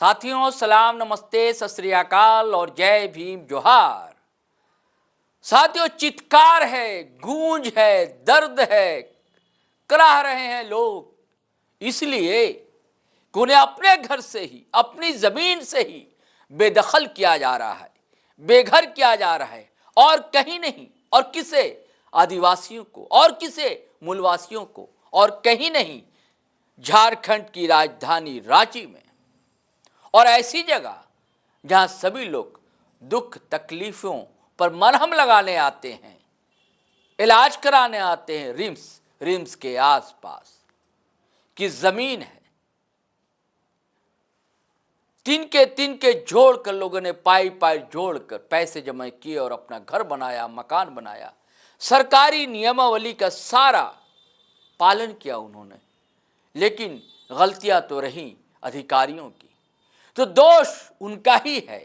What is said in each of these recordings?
साथियों सलाम, नमस्ते, सत श्री अकाल और जय भीम जोहार। साथियों, चित्कार है, गूंज है, दर्द है, कराह रहे हैं लोग इसलिए कि उन्हें अपने घर से ही, अपनी जमीन से ही बेदखल किया जा रहा है, बेघर किया जा रहा है। और कहीं नहीं, और किसे? आदिवासियों को, और किसे? मूलवासियों को, और कहीं नहीं, झारखंड की राजधानी रांची में। और ऐसी जगह जहां सभी लोग दुख तकलीफों पर मरहम लगाने आते हैं, इलाज कराने आते हैं, रिम्स के आसपास की जमीन है। तिनके जोड़कर लोगों ने पाई जोड़कर पैसे जमा किए और अपना घर बनाया, मकान बनाया। सरकारी नियमावली का सारा पालन किया उन्होंने, लेकिन गलतियां तो रही अधिकारियों की, तो दोष उनका ही है।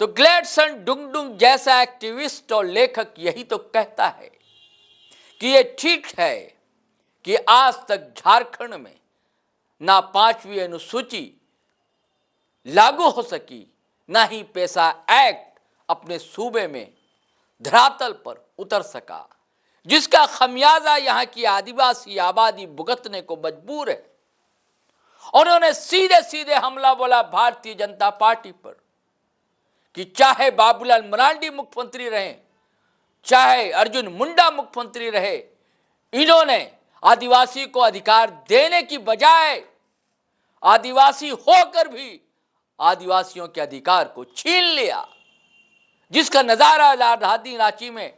तो ग्लेडसन डुंगडुंग जैसा एक्टिविस्ट और लेखक यही तो कहता है कि ये ठीक है कि आज तक झारखंड में ना 5वीं अनुसूची लागू हो सकी, ना ही पेशा एक्ट अपने सूबे में धरातल पर उतर सका, जिसका खमियाजा यहाँ की आदिवासी आबादी भुगतने को मजबूर है। उन्होंने सीधे सीधे हमला बोला भारतीय जनता पार्टी पर कि चाहे बाबूलाल मरांडी मुख्यमंत्री रहे, चाहे अर्जुन मुंडा मुख्यमंत्री रहे, इन्होंने आदिवासी को अधिकार देने की बजाय आदिवासी होकर भी आदिवासियों के अधिकार को छीन लिया, जिसका नजारा राजधानी रांची में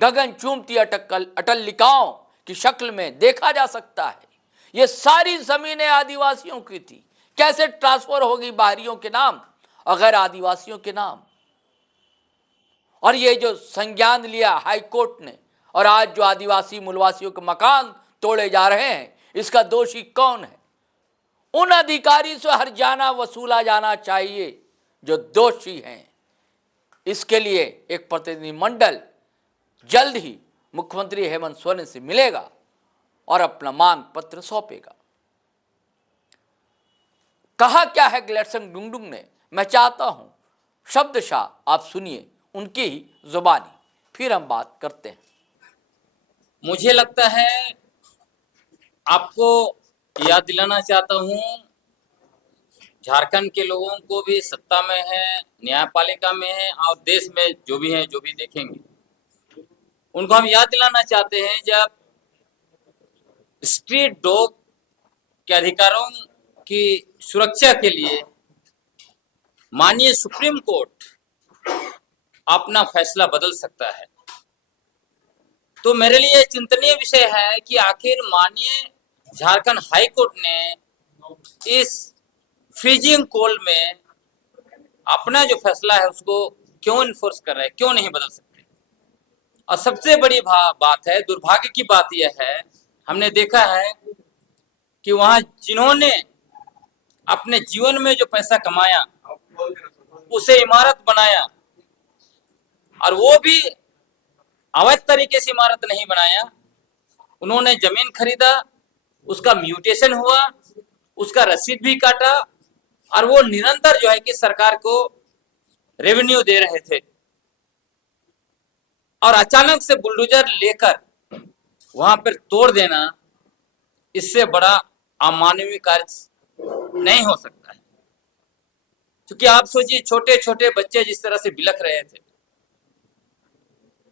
गगन चूमती अटलिकाओं की शक्ल में देखा जा सकता है। ये सारी जमीनें आदिवासियों की थी, कैसे ट्रांसफर होगी बाहरियों के नाम और गैर आदिवासियों के नाम? और ये जो संज्ञान लिया हाई कोर्ट ने, और आज जो आदिवासी मूलवासियों के मकान तोड़े जा रहे हैं, इसका दोषी कौन है? उन अधिकारी से हर जाना वसूला जाना चाहिए जो दोषी हैं। इसके लिए एक प्रतिनिधिमंडल जल्द ही मुख्यमंत्री हेमंत सोरेन से मिलेगा और अपना मांग पत्र सौंपेगा। कहा क्या है ग्लेडसन डुंगडुंग ने, मैं चाहता हूं शब्दशाह आप सुनिए उनकी ही जुबानी, फिर हम बात करते हैं। मुझे लगता है आपको याद दिलाना चाहता हूं, झारखंड के लोगों को भी सत्ता में है, न्यायपालिका में है और देश में जो भी हैं, जो भी देखेंगे, उनको हम याद दिलाना चाहते हैं जब स्ट्रीट डॉग के अधिकारों की सुरक्षा के लिए माननीय सुप्रीम कोर्ट अपना फैसला बदल सकता है। तो मेरे लिए चिंतनीय विषय है कि आखिर माननीय झारखंड हाई कोर्ट ने इस फ्रीजिंग कोल में अपना जो फैसला है उसको क्यों इन्फोर्स कर रहे हैं, क्यों नहीं बदल सकते? और सबसे बड़ी बात है, दुर्भाग्य की बात यह है, हमने देखा है कि वहां जिन्होंने अपने जीवन में जो पैसा कमाया उसे इमारत बनाया, और वो भी अवैध तरीके से इमारत नहीं बनाया, उन्होंने जमीन खरीदा, उसका म्यूटेशन हुआ, उसका रसीद भी काटा, और वो निरंतर जो है कि सरकार को रेवेन्यू दे रहे थे, और अचानक से बुलडोजर लेकर वहां पर तोड़ देना, इससे बड़ा अमानवीय कार्य नहीं हो सकता है। क्योंकि आप सोचिए, छोटे छोटे बच्चे जिस तरह से बिलख रहे थे,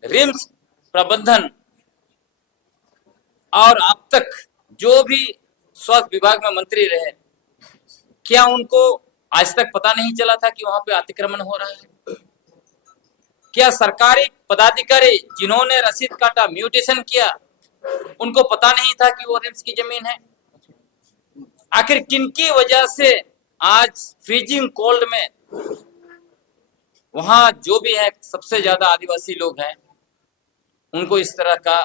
रिम्स प्रबंधन और अब तक जो भी स्वास्थ्य विभाग में मंत्री रहे, क्या उनको आज तक पता नहीं चला था कि वहां पे अतिक्रमण हो रहा है? क्या सरकारी पदाधिकारी जिन्होंने रसीद काटा, म्यूटेशन किया, उनको पता नहीं था कि वो रिम्स की जमीन है? आखिर किनकी वजह से आज फ्रीजिंग कोल्ड में वहां जो भी है सबसे ज्यादा आदिवासी लोग हैं, उनको इस तरह का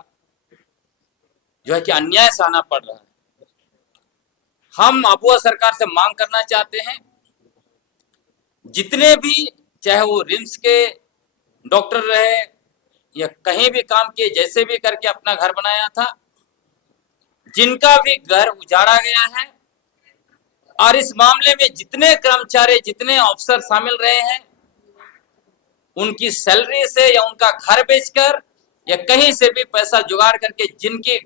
जो है कि अन्याय सहना पड़ रहा है? हम अबुआ सरकार से मांग करना चाहते हैं, जितने भी, चाहे वो रिम्स के डॉक्टर रहे या कहीं भी काम किए, जैसे भी करके अपना घर बनाया था, जिनका भी घर उजाड़ा गया है और इस मामले में जितने कर्मचारी, जितने अफसर शामिल रहे हैं, उनकी सैलरी से या उनका घर बेचकर या कहीं से भी पैसा जुगाड़ करके जिनकी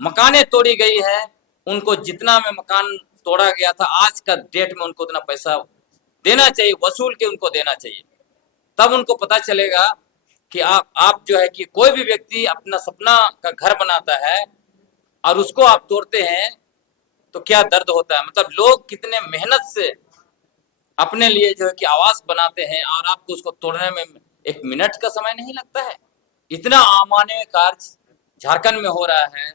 मकानें तोड़ी गई है, उनको जितना में मकान तोड़ा गया था, आज का डेट में उनको उतना पैसा देना चाहिए, वसूल के उनको देना चाहिए। तब उनको पता चलेगा कि आप जो है कि कोई भी व्यक्ति अपना सपना का घर बनाता है और उसको आप तोड़ते हैं तो क्या दर्द होता है। मतलब लोग कितने मेहनत से अपने लिए जो है कि आवास बनाते हैं और आपको उसको तोड़ने में 1 मिनट का समय नहीं लगता है। इतना अमानवीय कार्य झारखंड में हो रहा है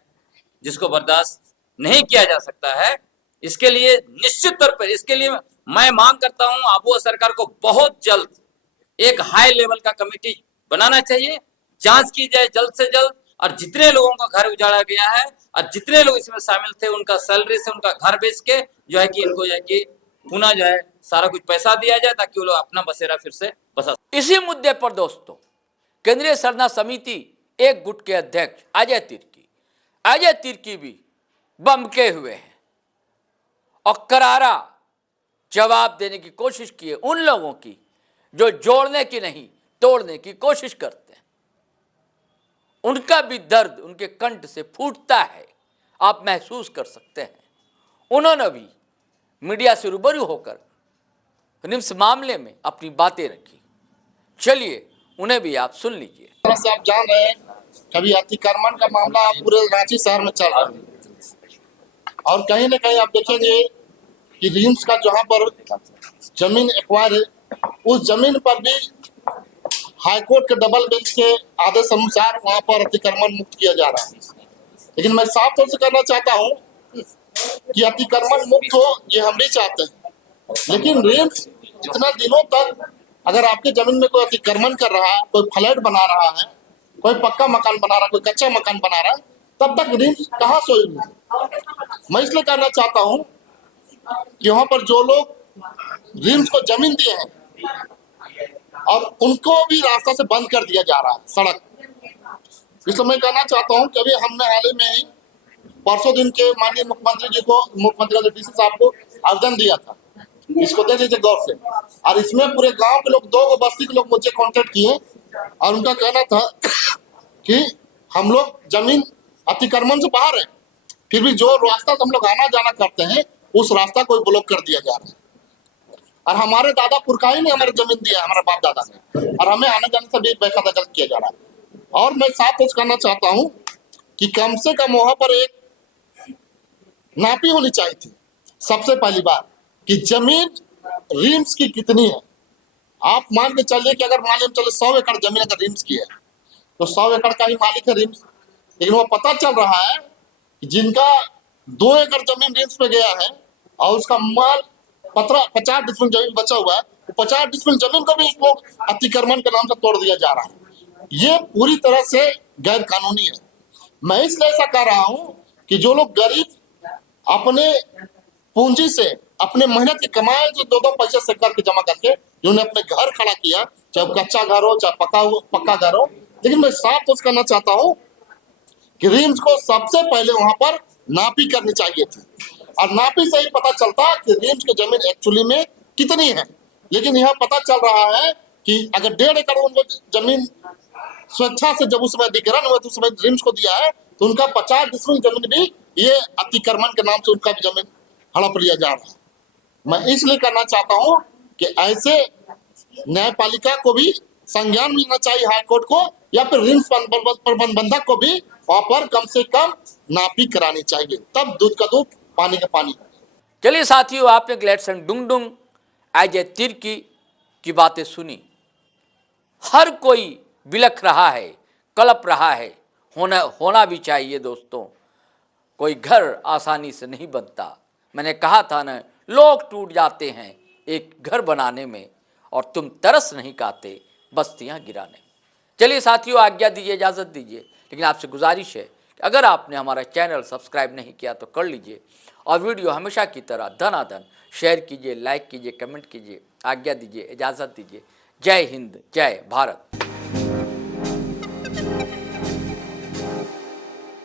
जिसको बर्दाश्त नहीं किया जा सकता है। इसके लिए निश्चित तौर पर, इसके लिए मैं मांग करता हूं आबुआ सरकार को बहुत जल्द एक हाई लेवल का कमेटी बनाना चाहिए, जांच की जाए जल्द से जल्द, और जितने लोगों का घर उजाड़ा गया है और जितने लोग इसमें शामिल थे उनका सैलरी से उनका घर बेच के जो है कि इनको जो है कि पुनः जो है सारा कुछ पैसा दिया जाए ताकि वो लोग अपना बसेरा फिर से बसा। इसी मुद्दे पर दोस्तों केंद्रीय सरना समिति एक गुट के अध्यक्ष अजय तिर्की भी बमके हुए हैं और करारा जवाब देने की कोशिश किए उन लोगों की जो जोड़ने की नहीं तोड़ने की कोशिश करते हैं। उनका भी दर्द उनके कंठ से फूटता है, आप महसूस कर सकते हैं। उन्होंने भी मीडिया से रूबरू होकर रिम्स मामले में अपनी बातें रखी। चलिए उन्हें भी आप सुन लीजिए। तरह से आप जान रहे हैं कभी अतिक्रमण का मामला पूरे रांची शहर में चल रहा है और कहीं ना कहीं आप देखेंगे कि रिम्स का जहां पर जमीन एक्वायर है उस जमीन पर भी हाईकोर्ट के डबल बेंच के आदेश अनुसार वहां पर अतिक्रमण मुक्त किया जा रहा है। लेकिन मैं साफ तौर से कहना चाहता हूं कि अतिक्रमण मुक्त हो ये हम भी चाहते हैं, लेकिन रिम्स इतना दिनों तक अगर आपके जमीन में कोई अतिक्रमण कर रहा है, कोई फ्लैट बना रहा है, कोई पक्का मकान बना रहा है, कोई कच्चा मकान बना रहा है, तब तक रिम्स कहाँ सोएगी। मैं इसलिए कहना चाहता हूँ कि वहां पर जो लोग रिम्स को जमीन दिए हैं और उनको भी रास्ता से बंद कर दिया जा रहा है सड़क। इसलिए मैं कहना चाहता हूँ कि अभी हमने हाल ही में ही परसों दिन के माननीय मुख्यमंत्री डीसी साहब को आवेदन दिया था, इसको दे दीजिए गौर से। और इसमें पूरे गांव के लोग 2 बस्ती के लोग मुझे कांटेक्ट किए और उनका कहना था कि हम लोग जमीन अतिक्रमण से बाहर है, फिर भी जो रास्ता से हम लोग आना जाना करते हैं उस रास्ता को ब्लॉक कर दिया जा रहा है। और हमारे दादा पुरखाई ने हमारे जमीन दिया, हमारे बाप दादा ने, और हमें आने जाने से भी बेखदखल किया जा रहा है। और मैं साफ तौर कहना चाहता हूँ कि कम से कम वहां पर एक नापी होनी चाहिए थी सबसे पहली बार कि जमीन रिम्स की कितनी है। आप मान के चलिए कि अगर मान चले 100 एकड़ जमीन अगर रिम्स की है तो 100 एकड़ का ही मालिक है रिम्स। लेकिन वो पता चल रहा है कि जिनका 2 एकड़ जमीन रिम्स में गया है और उसका माल 50 डिसमिल जमीन बचा हुआ है, तो 50 डिसमिल जमीन को भी इस लोग अतिक्रमण के नाम से तोड़ दिया जा रहा है। ये पूरी तरह से गैर कानूनी है। मैं इसलिए ऐसा कह रहा हूं कि जो लोग गरीब अपने पूंजी से अपने मेहनत की कमाए जो 2 पैसे से करके जमा करके जिन्होंने अपने घर खड़ा किया, चाहे कच्चा घर हो चाहे पक्का घर हो, लेकिन मैं साफ तौर से कहना चाहता हूं कि रिम्स को सबसे पहले वहां पर नापी करनी चाहिए थी और नापी से ही पता चलता कि रिम्स की जमीन एक्चुअली में कितनी है। लेकिन यह पता चल रहा है कि अगर 1.5 एकड़ उनको जमीन स्वेच्छा से जब उसमें अधिग्रहण हुआ तो उसमें रिम्स को दिया है, तो उनका 50 डिसमिल जमीन भी ये अतिक्रमण के नाम से उनका भी जमीन हड़प लिया जा रहा है। मैं इसलिए करना चाहता हूं कि ऐसे न्यायपालिका को भी संज्ञान मिलना चाहिए हाईकोर्ट को, या फिर रिम्स प्रबंधक को भी वहां पर कम से कम नापी करानी चाहिए, तब दूध का दूध पानी का पानी। चलिए साथियों, आपने ग्लेडसन डुंगडुंग अजय तिर्की की बातें सुनी। हर कोई बिलख रहा है, कलप रहा है, होना भी चाहिए दोस्तों। कोई घर आसानी से नहीं बनता। मैंने कहा था ना, लोग टूट जाते हैं एक घर बनाने में और तुम तरस नहीं खाते बस्तियां गिराने में। चलिए साथियों, आज्ञा दीजिए, इजाज़त दीजिए, लेकिन आपसे गुजारिश है कि अगर आपने हमारा चैनल सब्सक्राइब नहीं किया तो कर लीजिए और वीडियो हमेशा की तरह धनाधन शेयर कीजिए, लाइक कीजिए, कमेंट कीजिए। आज्ञा दीजिए, इजाज़त दीजिए। जय हिंद, जय भारत।